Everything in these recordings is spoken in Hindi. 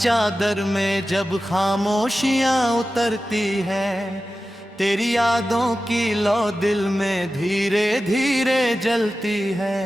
चादर में जब खामोशियां उतरती है, तेरी यादों की लौ दिल में धीरे धीरे जलती है।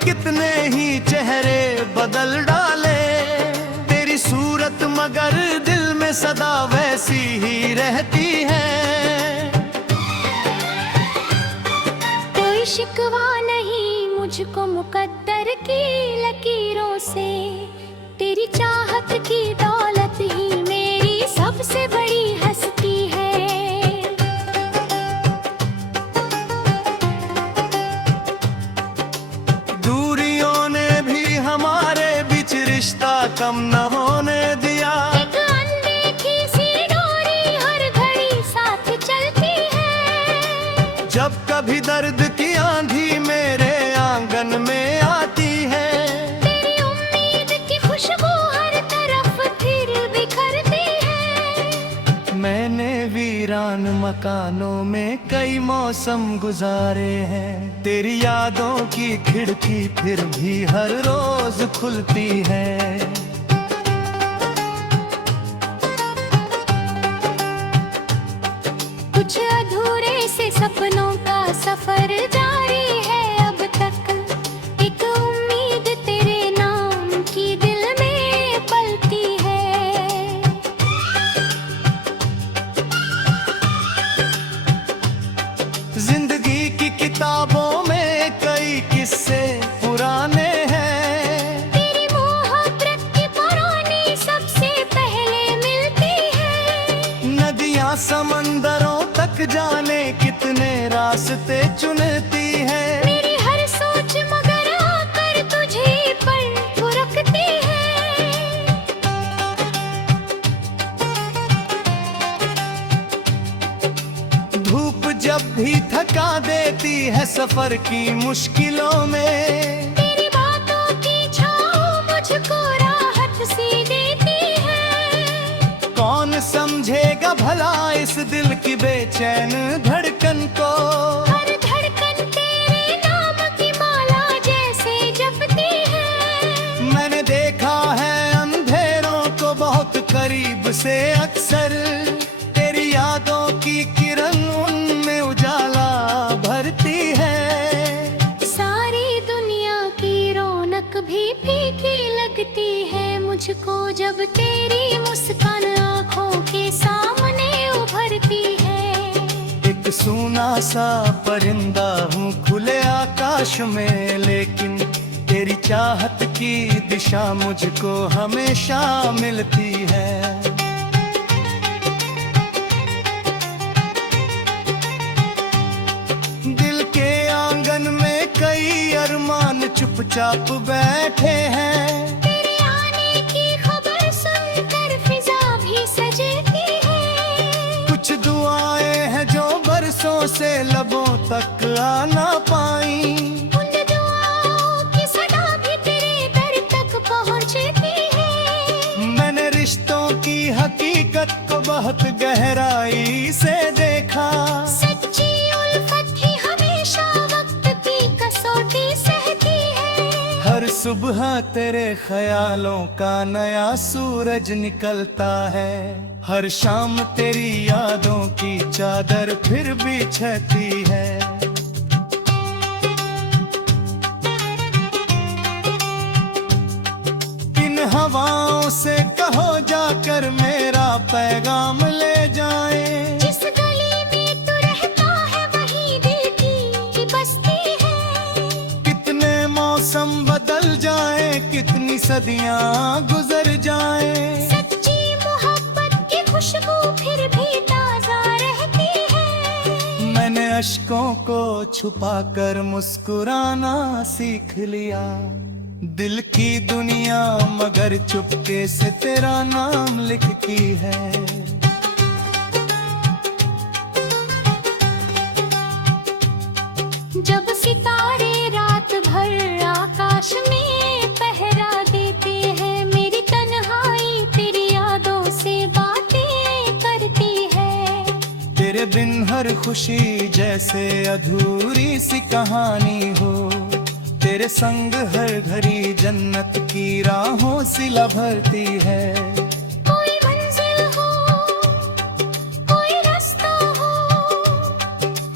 कितने ही चेहरे बदल डाले, तेरी सूरत मगर दिल में सदा वैसी ही रहती है। कोई शिकवा नहीं मुझको मुकद्दर की लकीरों से, तेरी चाहत की दौलत ही मेरी सबसे बड़ी हस्ती है। रिश्ता कम न होने दिया, एक अनदेखी सी डोरी हर घड़ी साथ चलती है। जब कभी दर्द की आंधी मेरे आंगन में आती है, तेरी उम्मीद की खुशबू हर तरफ फिर बिखरती है। मैंने वीरान मकानों में कई मौसम गुजारे हैं, तेरी यादों की खिड़की फिर भी हर रोज खुलती है। कुछ अधूरे से सपनों का सफर जारी है अब तक, एक उम्मीद तेरे नाम की दिल में पलती है। जिंदगी की किताबों में कई किस्से पुराने हैं, तेरी मोहब्बत की पुरानी सबसे पहले मिलती है। नदियां समंदरों तक जाने कितने रास्ते चुनती है। मेरी हर सोच मगर आकर तुझे पर फुरकती है। धूप जब भी थका देती है सफर की मुश्किलों में, तेरी बातों की छाँव मुझको राहत सी देती है। कौन समझेगा भला इस दिल की बेचैन धड़कन को, हर धड़कन तेरे नाम की माला जैसे जपती है। मैंने देखा है अंधेरों को बहुत करीब से अक्सर, तेरी यादों की किरण उनमें उजाला भरती है। सारी दुनिया की रौनक भी फीकी लगती है मुझको, जब तेरी मुस्कान आँखों के सामने उभरती है। एक सूना सा परिंदा हूँ खुले आकाश में, लेकिन तेरी चाहत की दिशा मुझको हमेशा मिलती है। दिल के आंगन में कई अरमान चुपचाप बैठे हैं, तेरे आने की खबर सुनकर फिजा भी सजती है। कुछ दुआएं हैं जो बरसों से लबों तक आ ना पाई, उन दुआओं की सदा भी तेरे दर तक पहुंचती है। मैंने रिश्तों की हकीकत को बहुत गहराई से देखा, सच्ची उल्फत ही हमेशा वक्त की कसौटी सहती है। हर सुबह तेरे ख्यालों का नया सूरज निकलता है, हर शाम तेरी यादों की चादर फिर बिछती है। इन हवाओं से कहो जाकर मेरा पैगाम ले जाए, जिस गली में तू रहता है वही दिल की बस्ती है। कितने मौसम बदल जाए, कितनी सदियां गुजर जाए, सच्ची मोहब्बत की खुशबू फिर भी ताजा रहती है। मैंने अश्कों को छुपाकर मुस्कुराना सीख लिया, दिल की दुनिया मगर चुपके से तेरा नाम लिखती है। तेरे बिन हर खुशी जैसे अधूरी सी कहानी हो। तेरे संग हर घड़ी जन्नत की राहों सिला भरती है। कोई मंजिल हो, कोई रास्ता हो,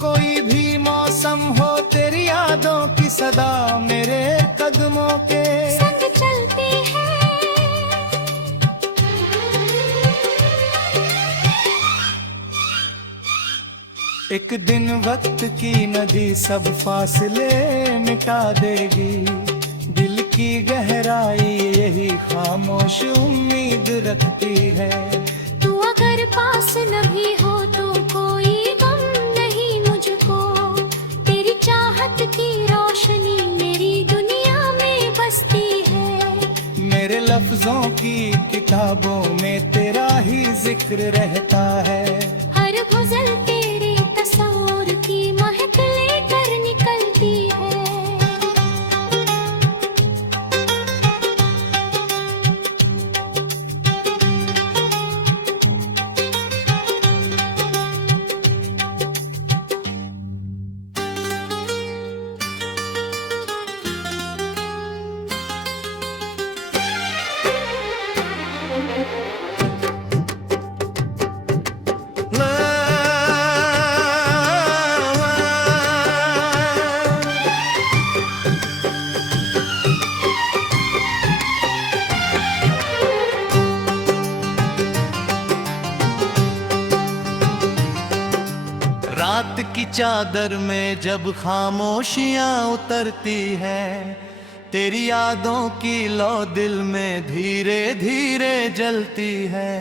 कोई भी मौसम हो, तेरी यादों की सदा मेरे कदमों के संग चलती है। एक दिन वक्त की नदी सब फासले मिटा देगी। दिल की गहराई यही खामोश उम्मीद रखती है। तू अगर पास न भी हो तो कोई गम नहीं मुझको। तेरी चाहत की रोशनी मेरी दुनिया में बसती है। मेरे लफ्जों की किताबों में तेरा ही जिक्र रहता है। हर गुज़र तेरे तस्वुर की महक लेकर निकलती है। रात की चादर में जब खामोशियां उतरती हैं, तेरी यादों की लौ दिल में धीरे धीरे जलती है।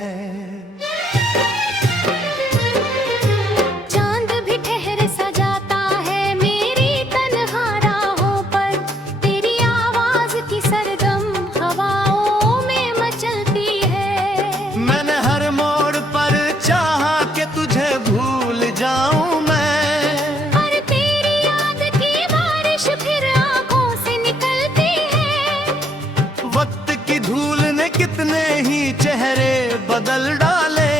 चांद भी ठहर सा जाता है मेरी तन्हा राहों पर। तेरी आवाज की सरगम हवाओं में मचलती है। मैंने हर मोड़ पर चाहा कि तुझे भूल जाऊं मैं, और तेरी याद की बारिश फिर आंखों से निकलती है। वक्त की धूल ने कितने ही चेहरे बदल डाले।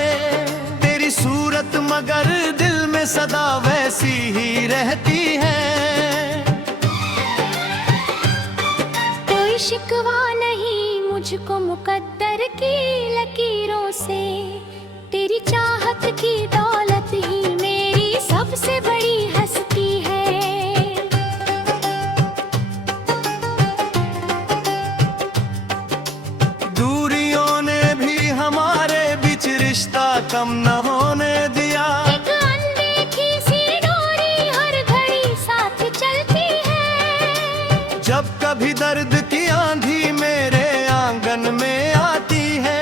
तेरी सूरत मगर दिल में सदा वैसी ही रहती है। कोई शिकवा नहीं मुझको मुकद्दर की लकीरों से। तेरी चाहत की दौलत ही मेरी सबसे बड़ी हस्ती है। दूरियों ने भी हमारे बीच रिश्ता कम न होने दिया। एक अनदेखी सी डोरी हर घड़ी साथ चलती है। जब कभी दर्द की आंधी मेरे आंगन में आती है,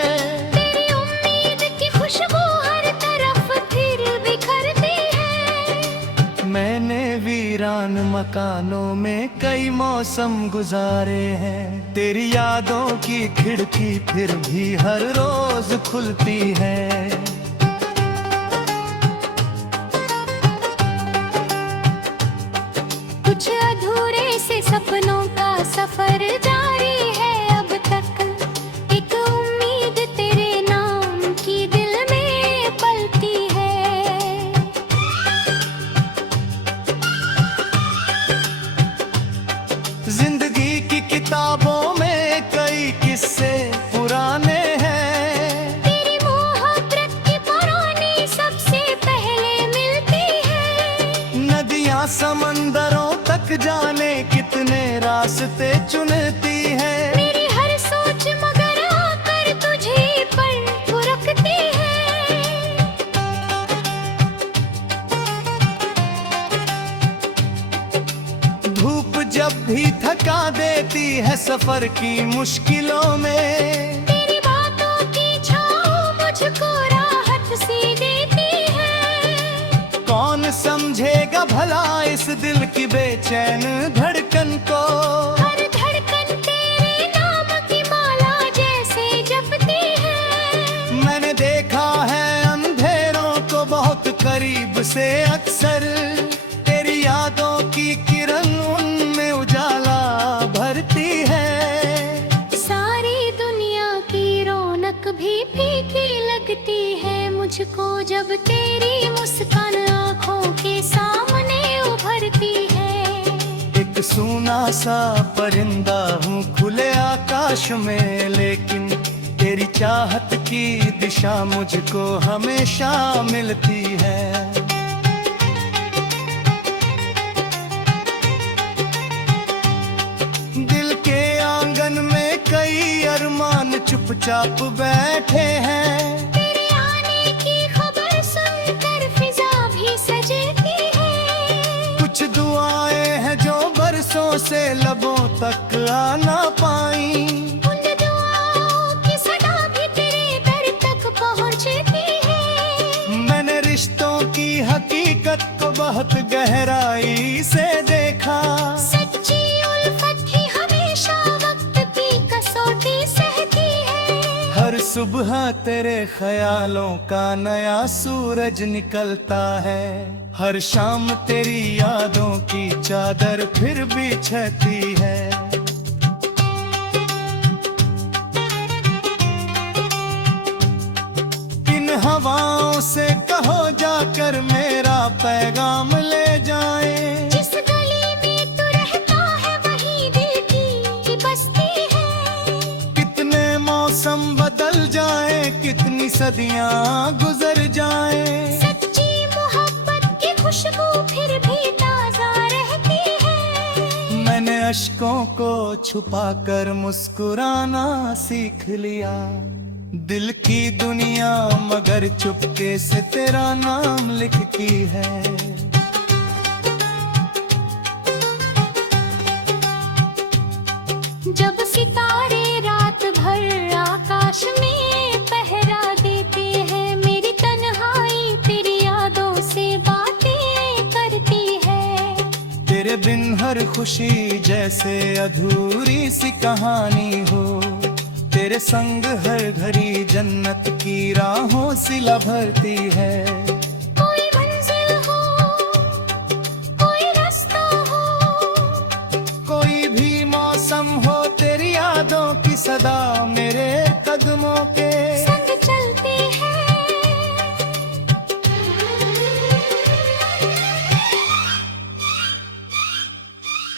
तेरी उम्मीद की खुशबू हर तरफ फिर बिखरती है। मैंने वीरान मकानों में कई मौसम गुजारे हैं। तेरी यादों की खिड़की फिर भी हर रोज खुलती है। कुछ अधूरे से सपनों का सफर जारी है अब तक। एक उम्मीद तेरे नाम की दिल में पलती है। जिंदगी की किताबों में कई किस्से पुराने हैं। तेरी मोहब्बत की पुरानी सबसे पहले मिलती है। नदियां समंदरों तक जाने कितने रास्ते चुनती है। मेरी हर सोच मगर आकर तुझे पर फुरकती है। धूप जब भी थका देती है सफर की मुश्किलों में, तेरी बातों की छाँव मुझको राहत सी देती है। कौन समझेगा भला इस दिल की बेचैन धड़कन को। हर धड़कन तेरे नाम की माला जैसे जपती है। मैंने देखा है अंधेरों को बहुत करीब से अक्सर। तेरी यादों की किरण उनमें उजाला भरती है। सारी दुनिया की रौनक भी फीकी लगती है मुझको जब तेरी मुस्कान सूना सा परिंदा हूँ खुले आकाश में, लेकिन तेरी चाहत की दिशा मुझको हमेशा मिलती है। दिल के आंगन में कई अरमान चुपचाप बैठे हैं। तेरे आने की खबर सुनकर फिजा भी सजती है। कुछ दुआएं हैं जो बरसों से लबों तक आ ना पाई। उन दुआओं की सदा भी तेरे दर तक पहुंचती है। मैंने रिश्तों की हकीकत को बहुत गहराई से देखा। सच्ची उल्फत ही हमेशा वक्त की कसौटी सहती है। हर सुबह तेरे ख्यालों का नया सूरज निकलता है। हर शाम तेरी यादों की चादर फिर बिछती है। इन हवाओं से कहो जाकर मेरा पैगाम ले जाएं। जिस गली में तू रहता है वही दिल की बस्ती है। कितने मौसम बदल जाए, कितनी सदियां गुजर जाएं, सच्ची मोहब्बत की खुशबू फिर भी ताजा रहती है। मैंने अश्कों को छुपाकर मुस्कुराना सीख लिया। दिल की दुनिया मगर चुपके से तेरा नाम लिखती है। जब सितारे रात भर आकाश में पहरा देते हैं, मेरी तन्हाई तेरी यादों से बातें करती है। तेरे बिन हर खुशी जैसे अधूरी सी कहानी हो। तेरे संग हर घड़ी जन्नत की राहों सिला भरती है। कोई मंजिल हो, कोई रास्ता हो, कोई भी मौसम हो, तेरी यादों की सदा मेरे कदमों के संग चलती है।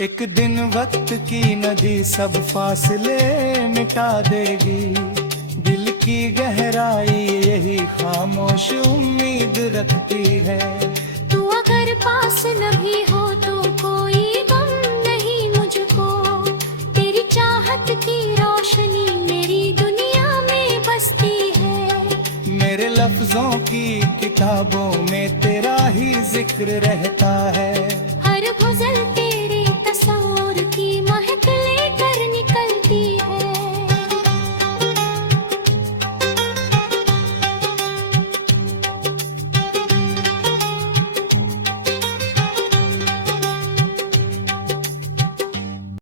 एक दिन वक्त की नदी सब फासले मिटा देगी। दिल की गहराई यही खामोश उम्मीद रखती है। तू अगर पास न भी हो तो कोई गम नहीं मुझको। तेरी चाहत की रोशनी मेरी दुनिया में बसती है। मेरे लफ्जों की किताबों में तेरा ही जिक्र रहता है। हर गुजरते